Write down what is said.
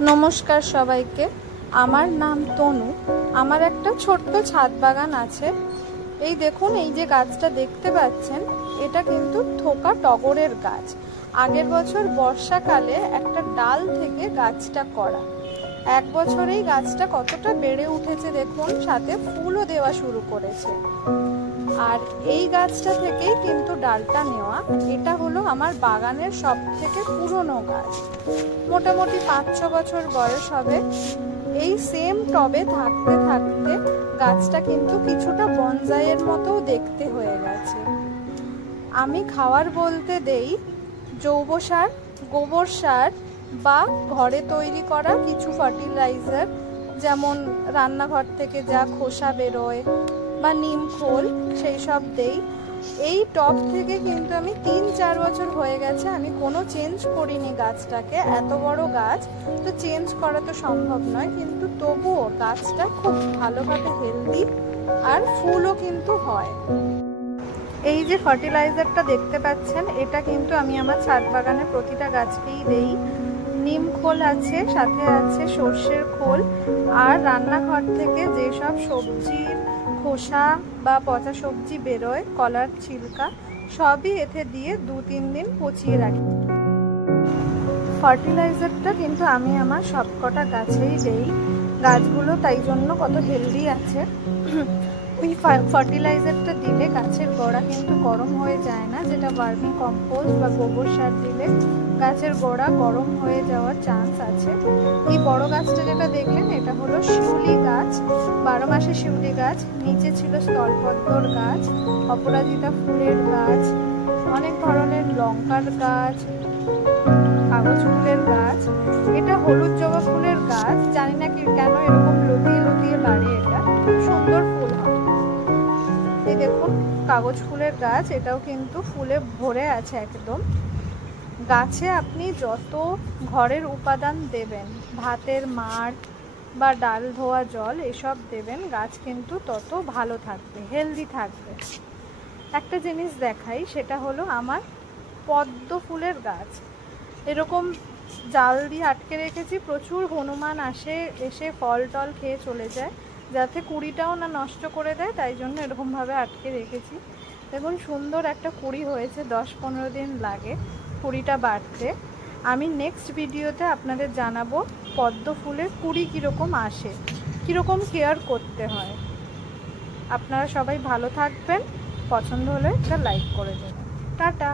নমস্কার সবাইকে। আমার নাম তনু। আমার একটা ছোট্ট ছাদ বাগান আছে। এই দেখুন, এই যে গাছটা দেখতে পাচ্ছেন, এটা কিন্তু থোকা টগরের গাছ। আগের বছর বর্ষাকালে একটা ডাল থেকে গাছটা করা। এক বছরেই গাছটা কতটা বেড়ে উঠেছে দেখুন, সাথে ফুলও দেওয়া শুরু করেছে। আর এই গাছটা থেকেই কিন্তু ডালটা নেওয়া। এটা হলো আমার বাগানের সব থেকে পুরনো গাছ, মোটামুটি 5-6 বছর বয়স হবে। এই সেম টবে থাকতে থাকতে গাছটা কিন্তু কিছুটা বনসাইয়ের মতোও দেখতে হয়ে গেছে। আমি খাওয়ার বলতে দেই জৈব সার, গোবর সার বা ঘরে তৈরি করা কিছু ফার্টিলাইজার, যেমন রান্নাঘর থেকে যা খোসা বেরোয় বা নিম খোল, সেই সব দেই। এই টব থেকে কিন্তু আমি 3-4 বছর হয়ে গেছে আমি কোনো চেঞ্জ করিনি গাছটাকে। এত বড় গাছ তো চেঞ্জ করা তো সম্ভব নয়, কিন্তু তবুও গাছটা খুব ভালোভাবে হেলদি আর ফুলও কিন্তু হয়। এই যে ফার্টিলাইজারটা দেখতে পাচ্ছেন, এটা কিন্তু আমি আমার ছাদ বাগানে প্রতিটা গাছকেই দেই। নিম খোল আছে, সাথে আছে সর্ষের খোল, আর রান্নাঘর থেকে যেসব সবজির খোসা বা পচা সবজি বেরোয়, কলার ছিলকা, সবই এতে দিয়ে 2-3 দিন পচিয়ে রাখি। ফার্টিলাইজারটা কিন্তু আমি আমার সবকটা গাছেই দেই। গাছগুলো তাই জন্য কত হেলদি আছে। ওই ফার্টিলাইজারটা দিলে গাছের গোড়া কিন্তু গরম হয়ে যায় না, যেটা ভার্মি কম্পোস্ট বা গোবর সার দিলে গাছের গোড়া গরম হয়ে যাওয়ার চান্স আছে। এই বড় গাছটা যেটা দেখলেন, এটা হলো শিউলি গাছ, 12 মাসে শিউলি গাছ। নিচে ছিল স্থলপদ্মর গাছ, অপরাজিতা ফুলের গাছ, অনেক ধরনের লঙ্কার গাছ, কাগজ ফুলের গাছ। এটা হলুদ জবা ফুলের গাছ, জানি না কি কেন এরকম লতিয়ে লতিয়ে বাড়ে, এটা খুব সুন্দর ফুল হয়। এই দেখুন কাগজ ফুলের গাছ, এটাও কিন্তু ফুলে ভরে আছে একদম। গাছে আপনি যত ঘরের উপাদান দেবেন, ভাতের মাড় বা ডাল ধোয়া জল এসব দেবেন, গাছ কিন্তু তত ভালো থাকবে, হেলদি থাকবে। একটা জিনিস দেখাই, সেটা হলো আমার পদ্ম ফুলের গাছ। এরকম জাল দিয়ে আটকে রেখেছি, প্রচুর হনুমান আসে, এসে ফল টল খেয়ে চলে যায়, যাতে কুড়িটাও না নষ্ট করে দেয়, তাই জন্য এরকমভাবে আটকে রেখেছি। দেখুন সুন্দর একটা কুড়ি হয়েছে, 10-15 দিন লাগে কুড়িটা বাড়তে। আমি নেক্সট ভিডিওতে আপনাদের জানাবো পদ্ম ফুলের কুড়ি কীরকম আসে, কীরকম কেয়ার করতে হয়। আপনারা সবাই ভালো থাকবেন। পছন্দ হলে একটা লাইক করে দেবেন। টাটা।